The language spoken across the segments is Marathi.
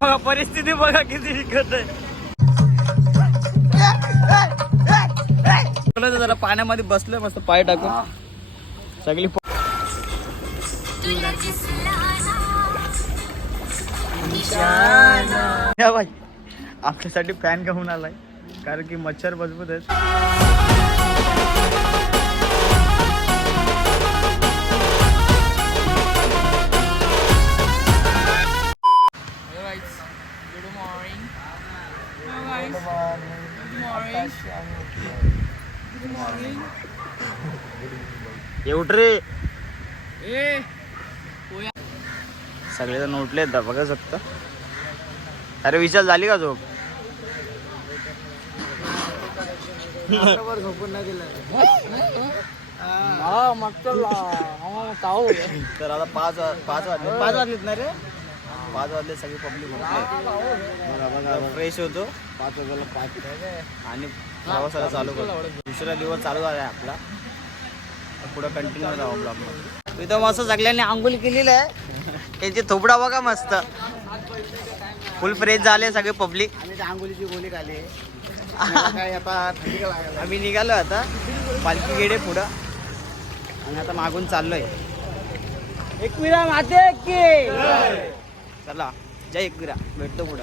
बघा परिस्थिती बघा किती विकत आहे. जरा पाण्यामध्ये बसलोय मस्त पाय टाकून सगळी भाई आपल्यासाठी फॅन घेऊन आलाय कारण की मच्छर मजबूत आहेत. एवढ रे सगळेजण उठले बघा शकता. अरे विशाल झाली का झोप? झोपून नाही दिलं तर आता 5 वाजलेत ना रे. 5 वाजले सगळी पब्लिक फ्रेश होतो 5 वाजायला 5 आणि प्रवासाला चालू करतो. दुसरा दिवस चालू झाला आहे आपला. पुढे कंटिन्यू राहू ब्लॉग. इथं मस्त सगळ्यांनी आंघोळ केलेलं आहे. त्यांची थोपडा बघा मस्त फुल फ्रेश झाले सगळे पब्लिक. आणि आंघोळीची गोळी खाली. आम्ही निघालो आता पालखी गेडे पुढं आणि आता मागून चाललोय. एकविरा माते की चला जय एकविरा भेटतो पुढं.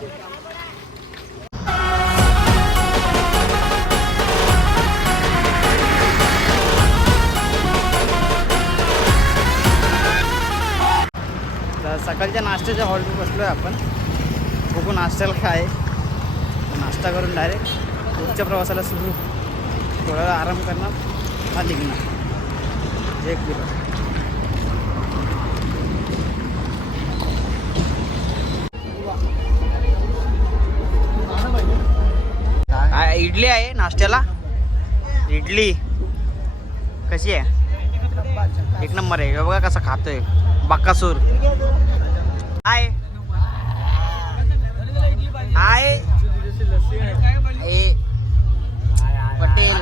सकाळच्या नाश्त्याच्या हॉलवर बसलोय आपण. बघू नाश्त्याला काय. नाश्ता करून डायरेक्ट पुढच्या प्रवासाला सुरू. थोडा वेळ आराम करणार हा निघणार. एक किलो इडली आहे नाश्त्याला. इडली कशी आहे? एक नंबर आहे. बघा कसा खातोय बक्कासूर. हाय हाय पटेल.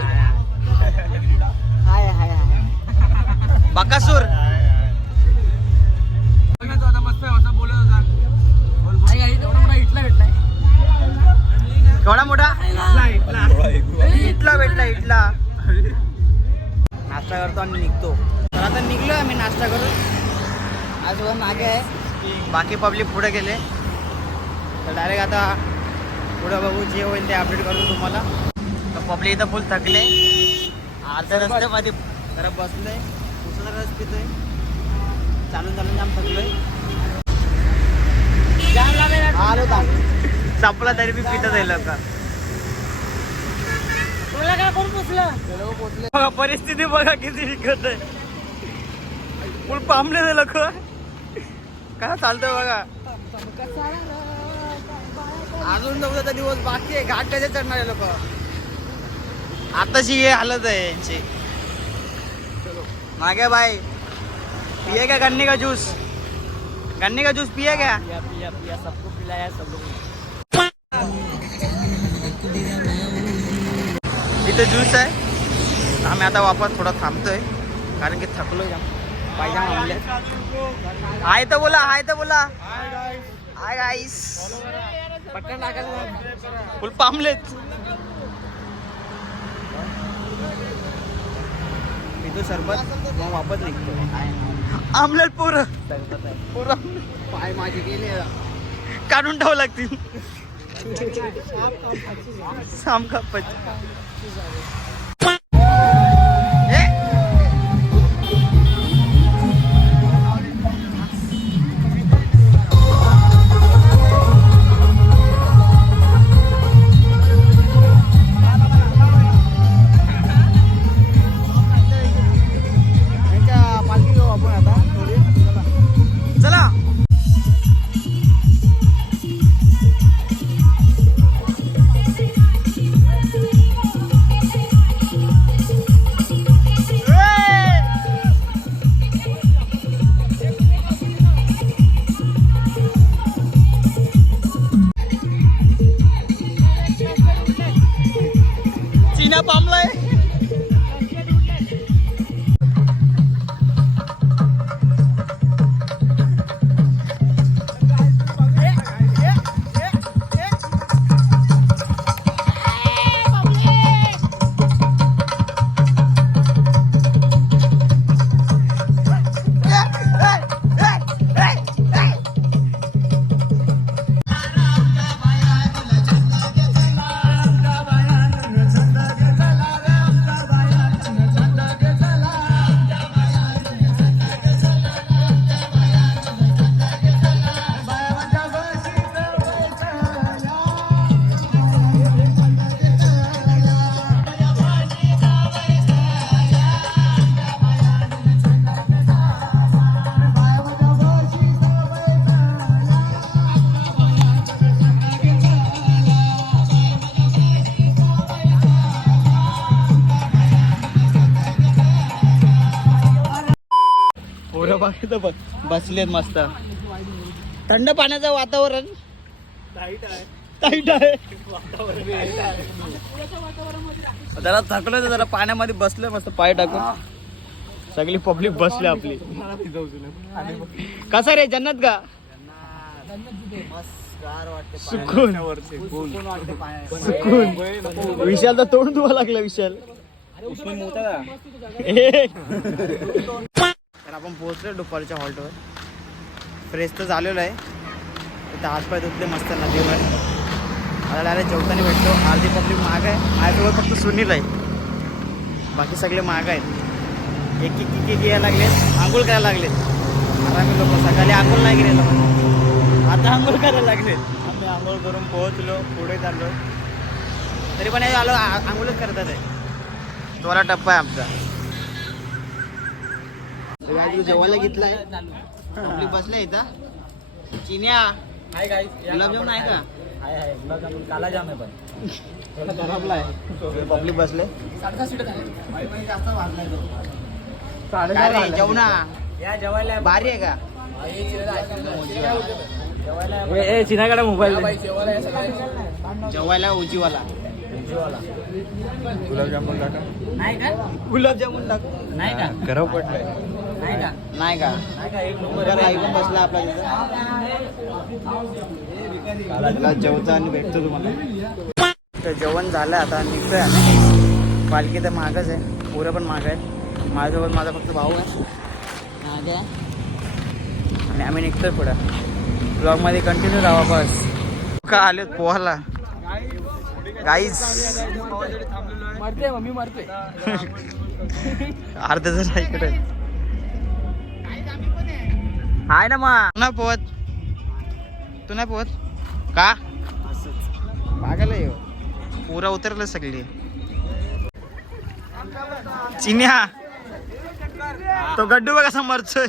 हाय हाय हाय बक्कासूर. केवढा मोठा इटला भेटला इटला. नाश्ता करतो आणि निघतो. तर आता निघलो आम्ही नाश्ता करून. आज वर मागे आहे बाकी पब्लिक पुढे गेले. तर डायरेक्ट आता पुढे बघू जे होईल ते अपडेट करू तुम्हाला. तर पब्लिक इथं फुल थकले. अर्ध्या रस्त्यामध्ये जरा बसलोय. दुसरा रस पितोय. चालून चालून जाम थकलोय. आलो संपला तरी बी पिता जाईल का. बघा परिस्थिती बघा किती विकत आहे. फुल पांबले ते लोक काय चालतंय बघा. अजून 9चा दिवस बाकी आहे. घाट कसे चढणारे लोक. आताशी हे हालत आहे यांची. मागे भाई पिए क्या गन्ने का जूस? गन्ने का जूस पिए क्या? पिया सबको पिलाया सब लोग. इथे ज्यूस आहे. आम्ही आता वापस थोडा थांबतोय कारण की थकलो जाम. पायजामा आणले. हाय तर बोला. हाय तर बोला. Hi guys. पटकन टाकायचं फुल पामलेत. पितो सरबत मग वापस निघतो. आमलेट पुरं पाय माझे गेले काढून ठेवावं लागतील. साम कापत पोरं बाकी तर बसलेत मस्त. थंड पाण्याचं वातावरण टाईट आहे. जरा थकलं तर जरा पाण्यामध्ये बसलं मस्त पाय टाकून. सगळी पब्लिक बसली आपली. कसा रे जन्नत का? सुकून सुकून. विशालचा तोंड धुवा लागला विशाल. तर आपण पोहोचलो दुपारच्या हॉल्टवर. फ्रेश तर झालेलो आहे. इथं हातपाय धुतले मस्त नदीवर. मला डायरेक्ट जेवताना भेटतो. अर्धी पब्लिक माग आहे. माझ्याजवळ फक्त सुनील आहे. बाकी सगळे माग आहेत. एक एक यायला लागलेत. आंघोळ करायला लागलेत. आम्ही लोक सकाळी आंघोळ नाही केलेलं, आता आंघोळ करायला लागलेत. आम्ही आंघोळ करून पोहोचलो. पुढे चाललो तरी पण हे आलो आंघोळच करतात आहे. तोला टप्पा आहे आमचा. जेवायला घेतलाय. आपली बसल्या इथं. चिन्या गुलाबजामुन आहे का? गुलाबजामुन काला जाम आहे पण पब्लिक बसले. जेवणा जेवायला भारी आहे का? चिनाकडे मोबाईल जेवायला उजीवाला. गुलाबजामुन टाका. नाही का? गुलाबजामुन टाक. नाही का? गरम पडलंय. नाही का? नाही का? ऐकून बसला आपला तिथं. जेवता आणि भेटतो तुम्हाला. तर जेवण झालं आता निघतोय आम्ही. पालखी तर मागच आहे. पोरं पण माग आहे. माझ्यासोबत माझा फक्त भाऊ आहे आणि आम्ही निघतोय पुढं. ब्लॉगमध्ये कंटिन्यू राहा बस. का आले पोहाला गाईज. मम्मी मारते अर्धा जण इकडे आहे ना. मग ना पोहत तू नाही पोहत का? मागायला येऊ पुरा उतरलं सगळी. चिन्या तो गड्डू बघा कसा मरतोय.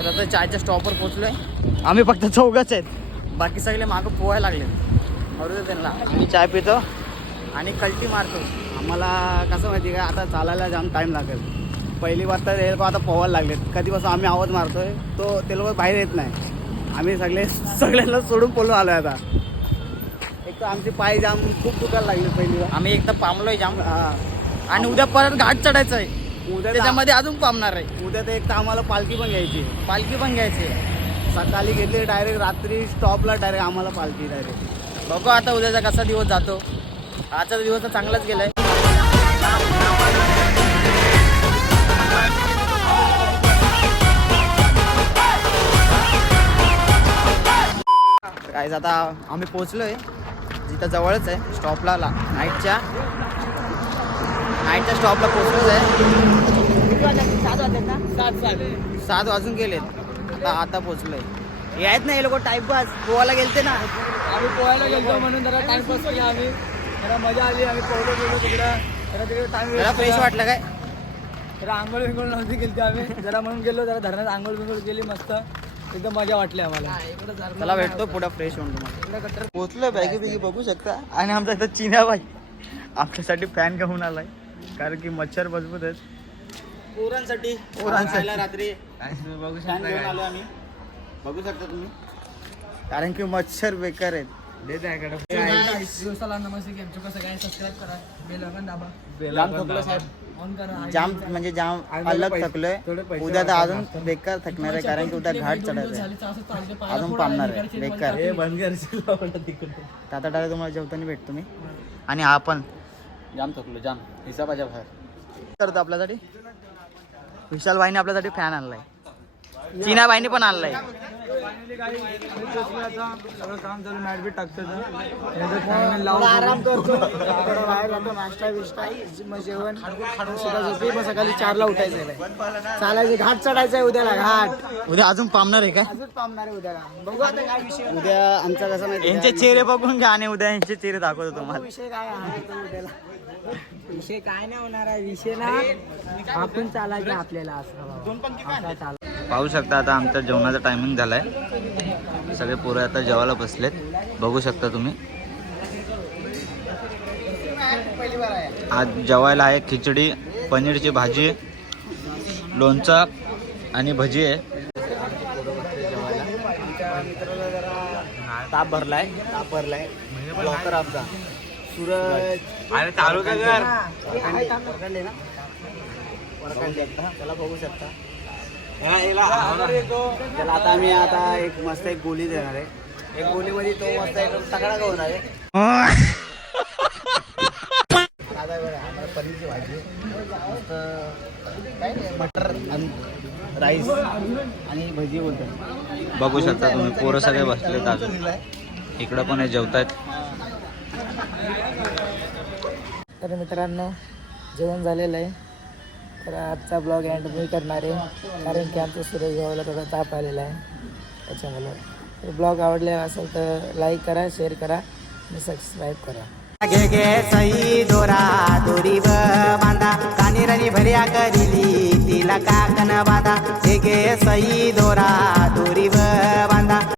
आता चायच्या स्टॉपवर पोहोचलोय. आम्ही फक्त चौघच आहेत. बाकी सगळे मागं पोहायला लागले. मरू त्यांना. आम्ही चाय पितो आणि कल्टी मारतो. आम्हाला कसं माहिती का, आता चालायला जाम टाईम लागेल. पहिली बार तर हे लोक आता पोहायला लागलेत. कधीपासून आम्ही आवाज मारतोय तो ते लोक बाहेर येत नाही. आम्ही सगळ्यांना सोडून पोलून आलोय आता. एक तर आमचे पाय जाम खूप दुखायला लागले. पहिली आम्ही एक तर पामलोय जाम. आणि उद्या परत घाट चढायचं आहे. उद्या त्याच्यामध्ये अजून पामणार आहे. उद्या तर एक तर आम्हाला पालखी पण घ्यायची. सकाळी घेतली डायरेक्ट रात्री स्टॉपला डायरेक्ट आम्हाला पालखी डायरेक्ट. बघू आता उद्याचा कसा दिवस जातो. आजचा दिवस तर चांगलाच गेलाय. काय आता आम्ही पोहोचलोय जिथं जवळच आहे स्टॉपला. नाईटच्या स्टॉपला पोहोचलोच आहे. 7 वाजून गेलेत. आता पोहोचलोय. यायत नाही हे लोक टाइमपास. पोहायला गेलते ना. आम्ही पोहायला गेलतो म्हणून जरा टाइमपास केला. आम्ही जरा मजा आली. आम्ही पोहतो तिकडं जरा तिकडे टाइम जरा फ्रेश वाटलं काय? जरा आंघोळ बिंघोळ नव्हती केली आम्ही. जरा म्हणून गेलो. जरा धरणात आंघोळ बिंघोळ केली. मस्त एकदम मजा वाटली आम्हाला. चला भेटतो पुढं फ्रेश होऊन तुम्हाला. पोहोचलो. बॅगी बिगी बघू शकता. आणि आमचा इथं चिन्या बाई आमच्यासाठी फॅन घेऊन आलाय. कारण की मच्छर मजबूत आहेत. पोरांसाठी रात्री बघू शकता आलो आम्ही. बघू शकता तुम्ही. कारण की मच्छर बेकार आहेत. दिवसाला नमस्ते. गेम चुका सगळ्यांनी सबस्क्राईब करा. बेल आयकॉन दाबा. जाम थकलो साहेब. ऑन करा. जाम म्हणजे जाम अलग थकलोय. उद्या तर अजून बेकार थकणार आहे. कारण की उद्या घाट चढायचं आहे. अजून पामणार आहे बेकार. आता डायरेक्ट तुम्हाला जेवताना भेटतो मी. आणि हा पण जाम थकलो. जाम हिसाबाच्या बाहेर करतो आपल्यासाठी. विशाल भाईने आपल्यासाठी फॅन आणलाय. चिना बाईने पण आणलाय. सगळं काम चालू. मॅट बी टाकतो. आराम करतो. बाहेर जातो. नाश्ता बिष्टा जेवण मग सकाळी 4ला उठायचं. चालायचं. घाट चढायचं आहे उद्याला. घाट उद्या अजून पामणार आहे काय? अजून पामणार आहे उद्याला. बघू आता काय विषय. उद्या आमचा कसं माहिती यांचे चेहरे बघून घ्या आणि उद्या यांचे चेहरे दाखवतो तुम्हाला. विषय काय आहे उद्याला. विषय काय नाही होणार आहे विषय ना आपण चालायचं आपल्याला असं चाल. पाहू शकता आता आमचा जेवणाचा टायमिंग झालाय. सगळे पोरं आता जेवायला बसलेत. बघू शकता तुम्ही. आज जेवायला आहे खिचडी, पनीरची भाजी, लोणचं आणि भजी आहे. ताप भरलाय लवकर आमचा सूरज अरे चालू कर त्याला बघू शकता. त्याला आता आम्ही आता एक मस्त एक गोळी देणार आहे. एक गोळीमध्ये तो मस्त एक तगडा होणार आहे. पनीरची भाजी मस्त काय मटर आणि राईस आणि भजी बोलतात. बघू शकता तुम्ही पोरं सगळे बसलेत. अजून इकडं पण हे जेवतायत. तर मित्रांनो जेवण झालेलं आहे. तर आजचा ब्लॉग एंड मी करणार आहे कारण की आमच्या सूरज भावाला थोडा ताप आलेला आहे त्याच्यामुळे. तर ब्लॉग आवडले असेल तर लाईक करा, शेअर करा आणि सबस्क्राईब करा. घे घे सई दोरा दोरी बांधा कानिरणी भर्या करिली तिला काकन बांधा. घे घे सई दोरा दोरी बांधा.